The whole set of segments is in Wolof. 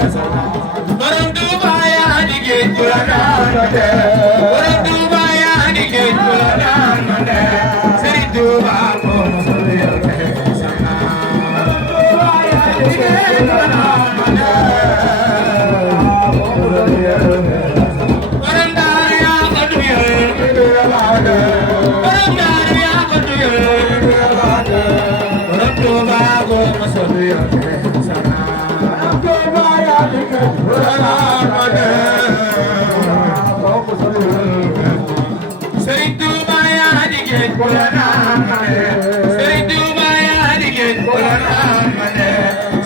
borom Tuuba yaa di géej gu la naan ma de borom Tuuba yaa di géej gu la naan ma de Sëriñ Tuuba ko mosul yor te sama borom Tuuba yaa di géej gu la naan ma de borom Daaru yaa ko duyal borom Daaru yaa ko duyal borom Tuuba ko mosul yor te sama Sëriñ Tuuba yaa di géej gu la naan ma de Sëriñ Tuuba yaa di géej gu la naan ma de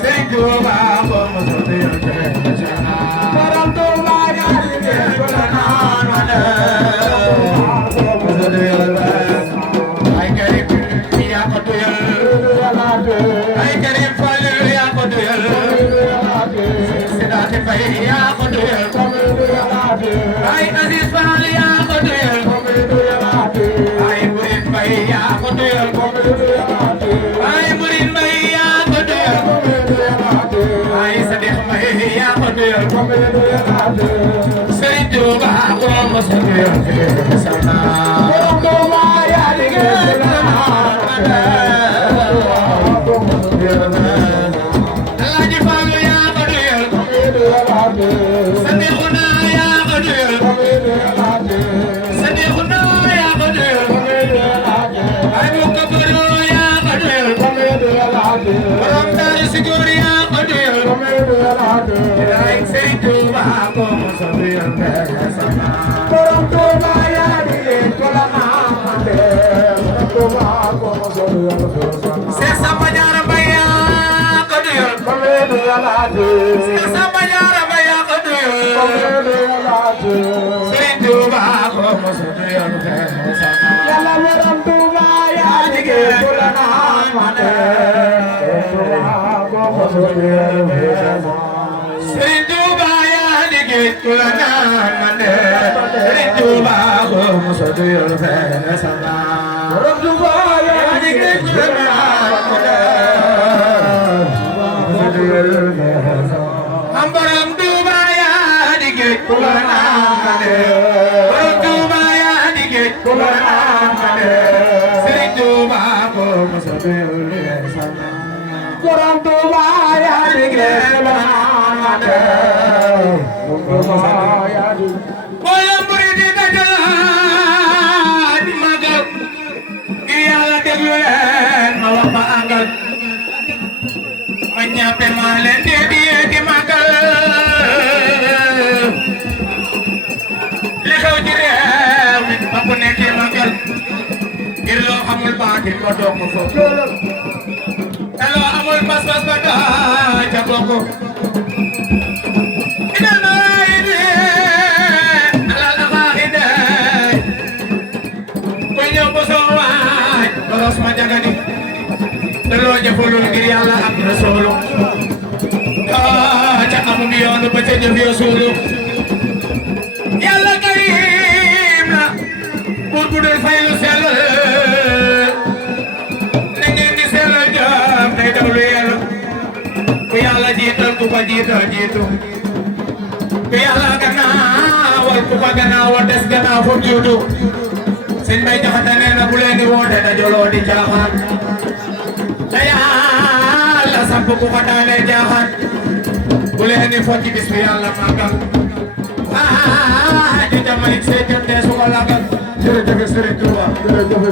Sëriñ Tuuba ko mosul yor te sama borom Tuuba yaa di géej gu la naan ma de mosul yor te ay Karim yaa ko duyal ay Karim Fall yaa ko duyal Sidaati Fay yaa ko duyal ay Aziz Fall yaa ko duyal ay Murid Mbay yaa ko duyal ay Murid Mbay yaa ko duyal ay Sadiq Mbay yaa ko duyal Sëriñ Tuuba ko mosul yor te sama borom Tuuba yaa di géej gu la naan ma de Alaaji Fallu yaa ko duyal Sadiquna yaa ko duyal Sadiquna yaa ko duyal ay Mukabaro yaa ko duyal borom Daaru Sigoor yaa ko duyal ay Sëriñ Tuuba ko mosul yor te sama borom Tuuba yaa di géej gu la naan ma de Seex Samba Jaara Mbay yaa ko duyal Seex Samba Jaara Mbay yaa ko duyal Sëriñ Tuuba ko mosul yor te sama Yàlla borom Tuuba yaa di géej gu la naan ma de Sëriñ Tuuba yaa di géej gu la naan ma de Sëriñ Tuuba ko mosul yor te sama borom Tuuba yaa di géej gu la naan ma de am borom Tuuba yaa di géej gu la naan ma de borom Tuuba yaa di géej gu la naan ma de Sëriñ Tuuba ko mosul yor te sama borom Tuuba yaa di géej gu la naan ma de wala murid yi dajal di magal gi Yàlla déglu leen ma wax ba àggal ma ñappe ma leen di magal li xew ci réew mi ba ku nekk magal ngir loo xamul baatin ba doo ko foofu te loo amul pas-pas ba daa ca bokk Boros ma jagani te loo jëfalul ngir Yàlla ak Rasuulu ca amum yoonu ba ca jëf yoo suulu Yàlla karim la buur bu dul fay lu sell na ngeen di sellal jëm day daw lu yellu ku Yàlla jiital ku ko jiital jiitu ku Yàlla gannaawal ku ko gannaawal des gannaaw fu jiitu Sëñ Mbay Jaxate nee na bu leen di woote dajaloo di caaxaan te Yàlla samp ku ko daanee jaaxaan bu leen di focc bis bi Yàlla màggal di jamanik see jëndee su ko lagal jërëjëf Sëriñ Tuuba jërëjëf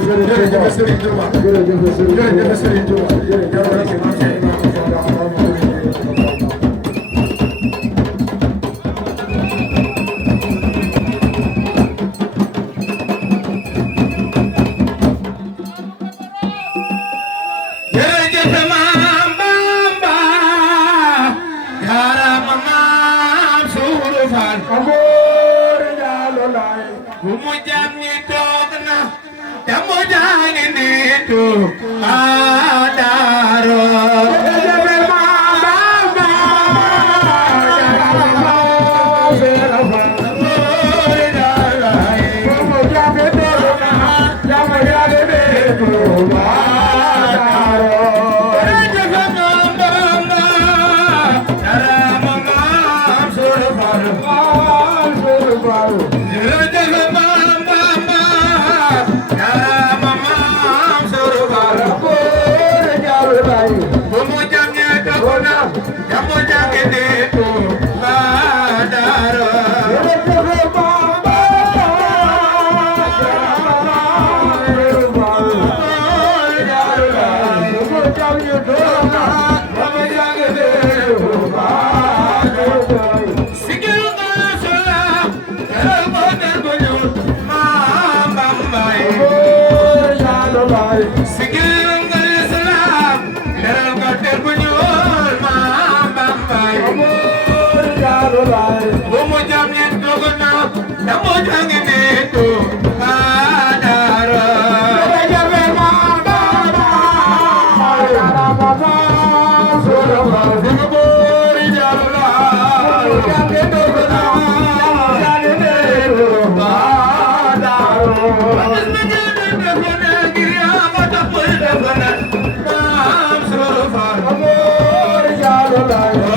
Sëriñ Tuuba jërëjëf Sëriñ Tuuba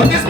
Gis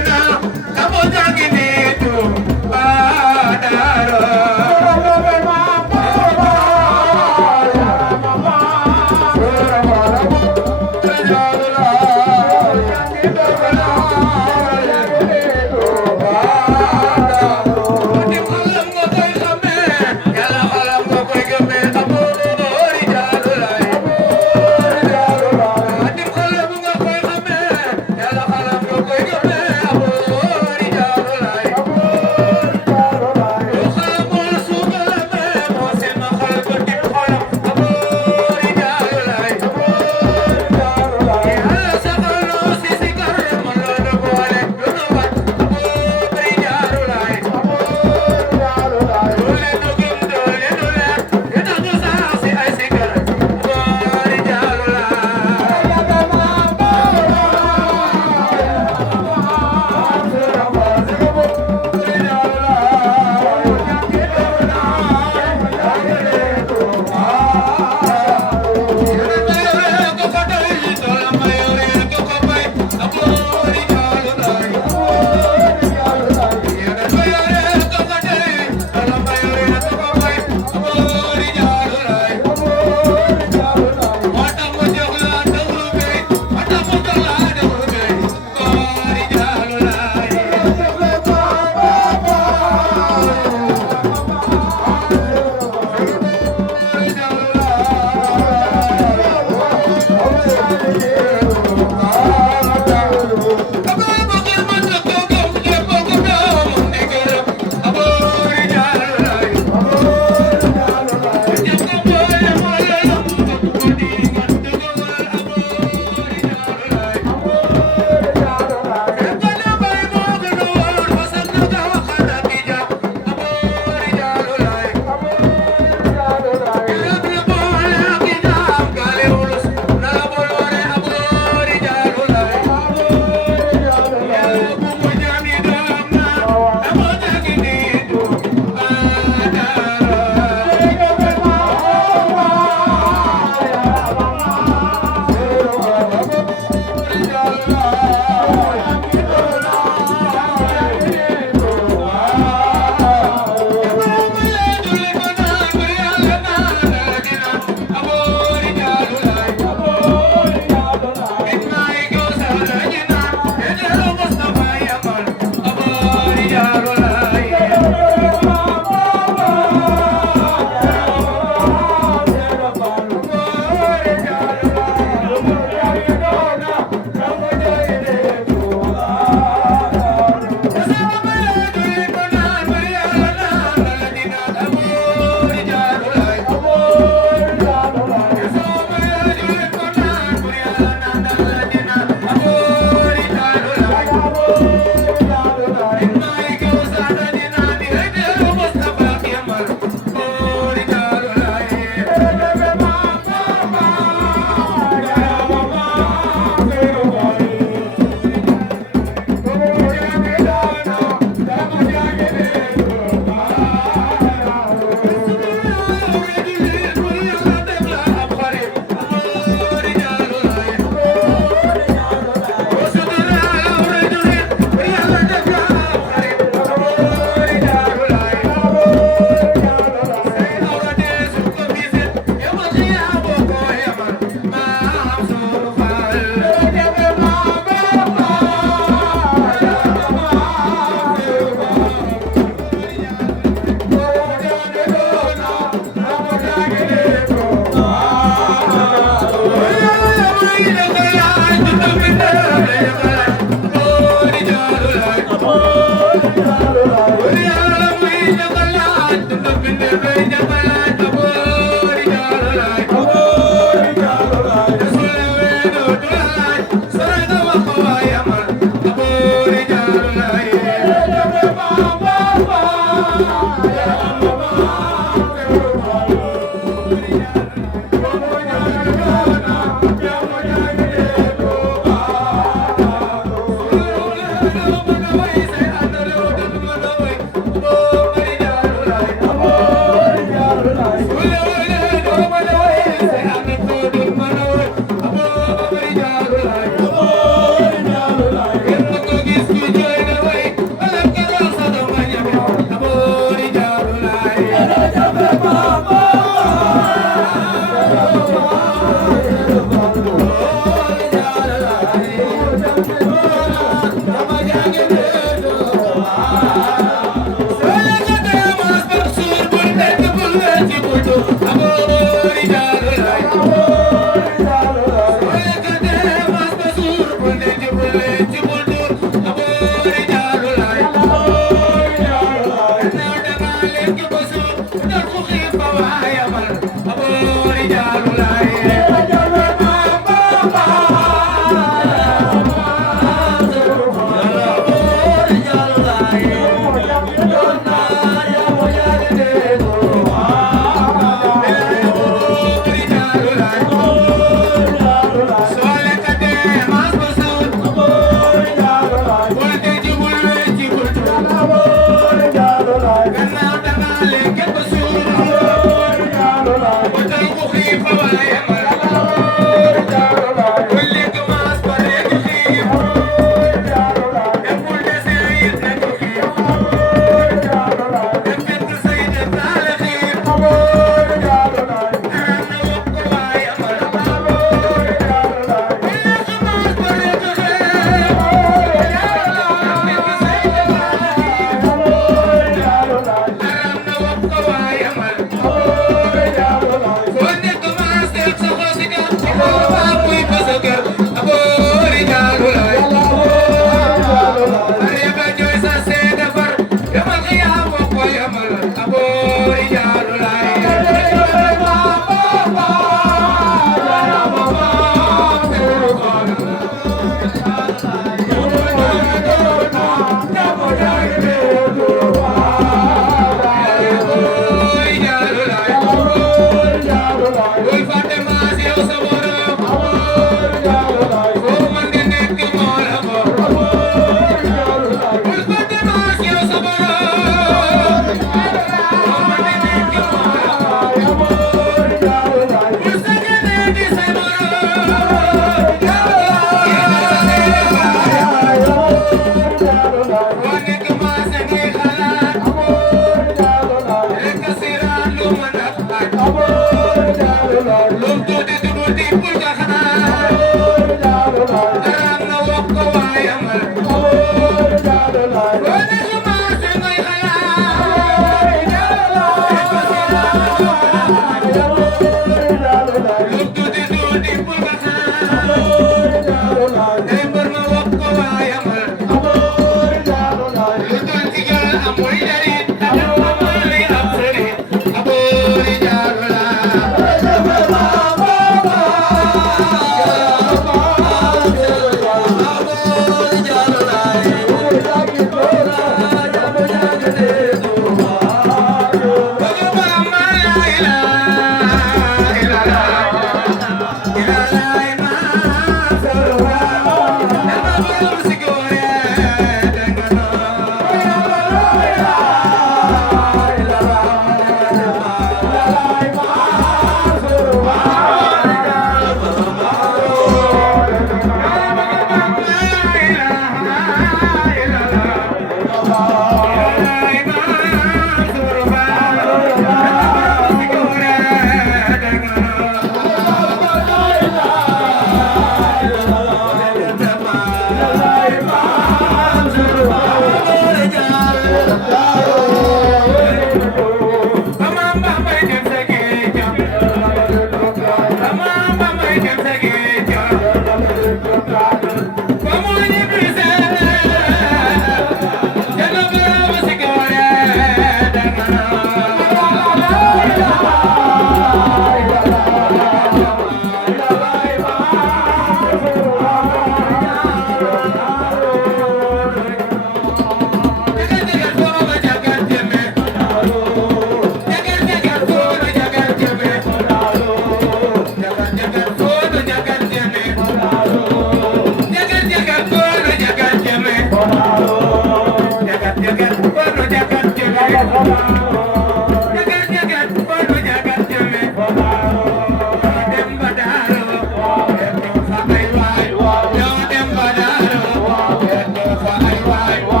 Yeah.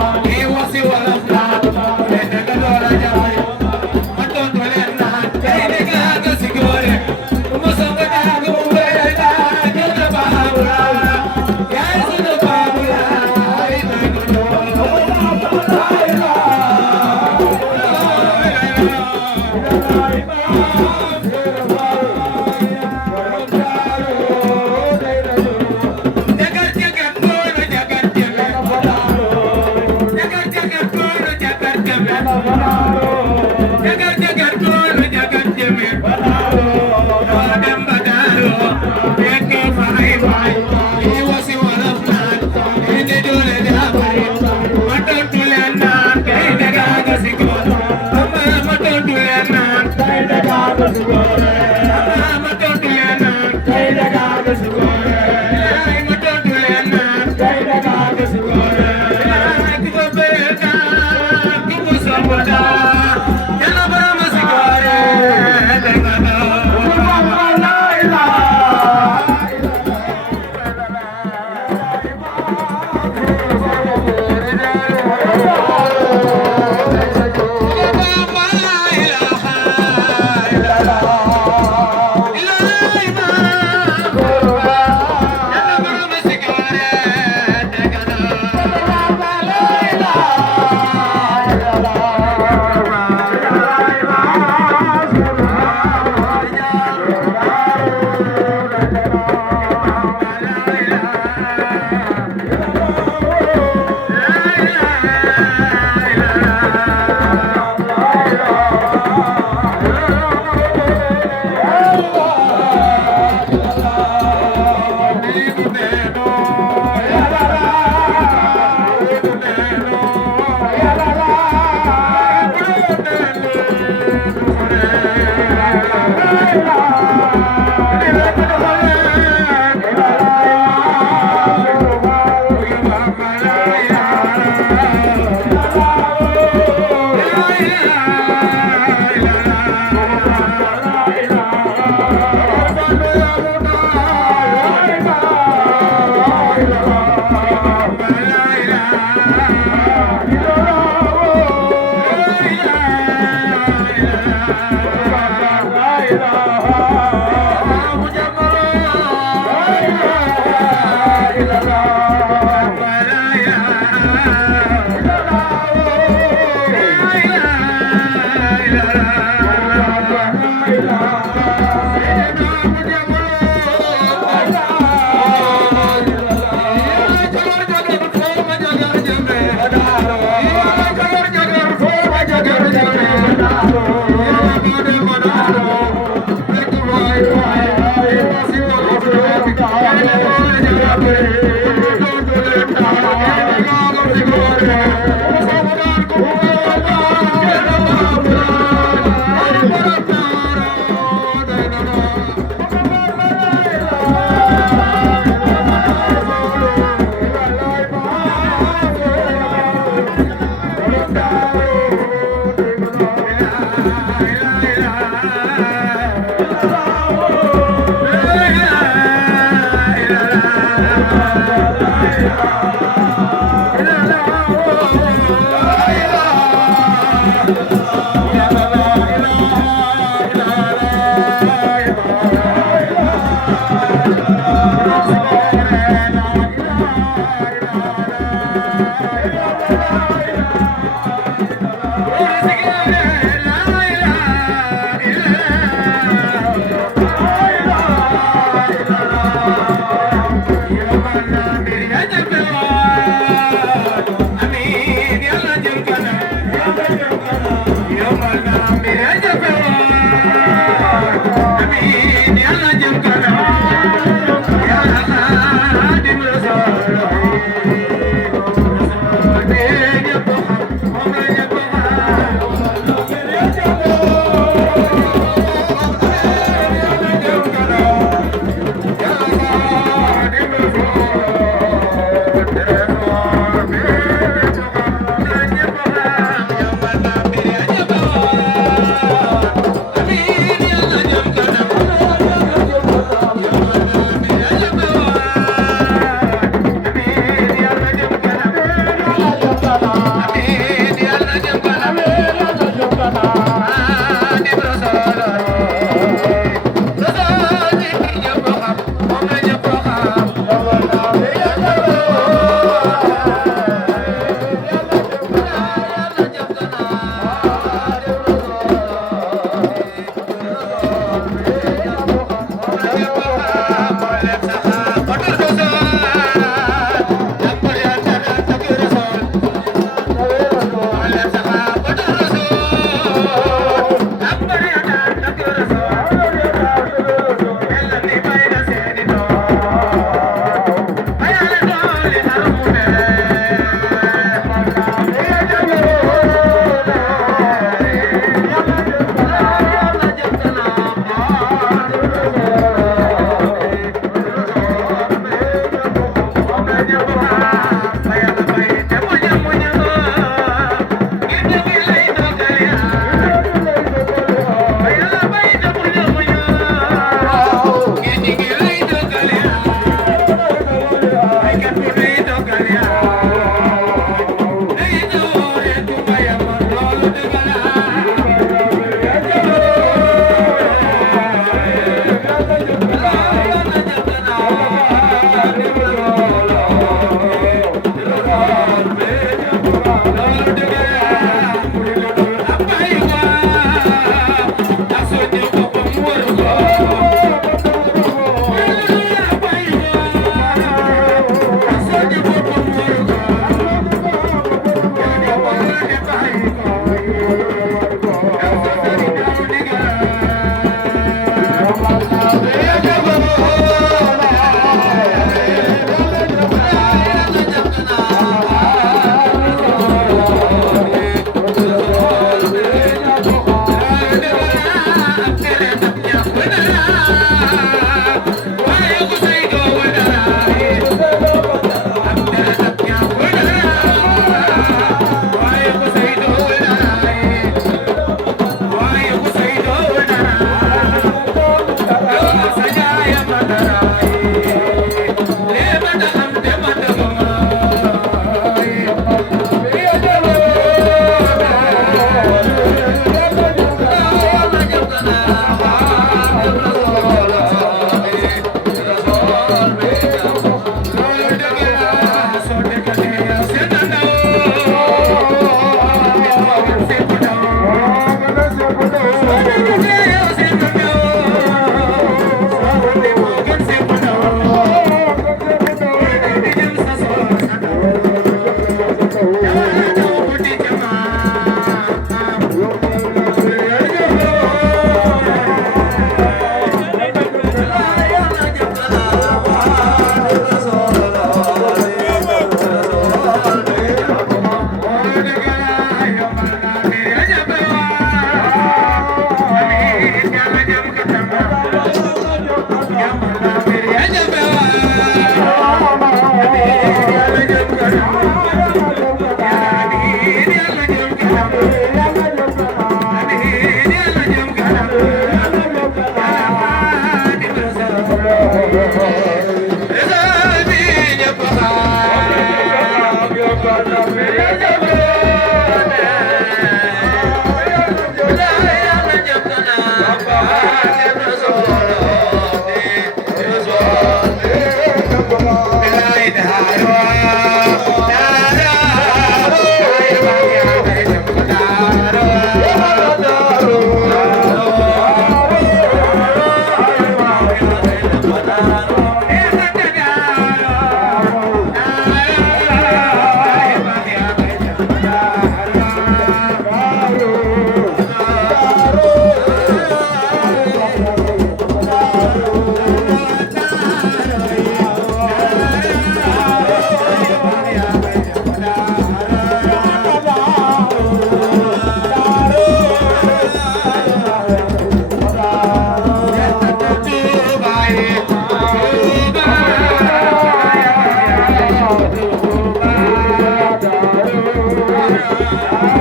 Bye.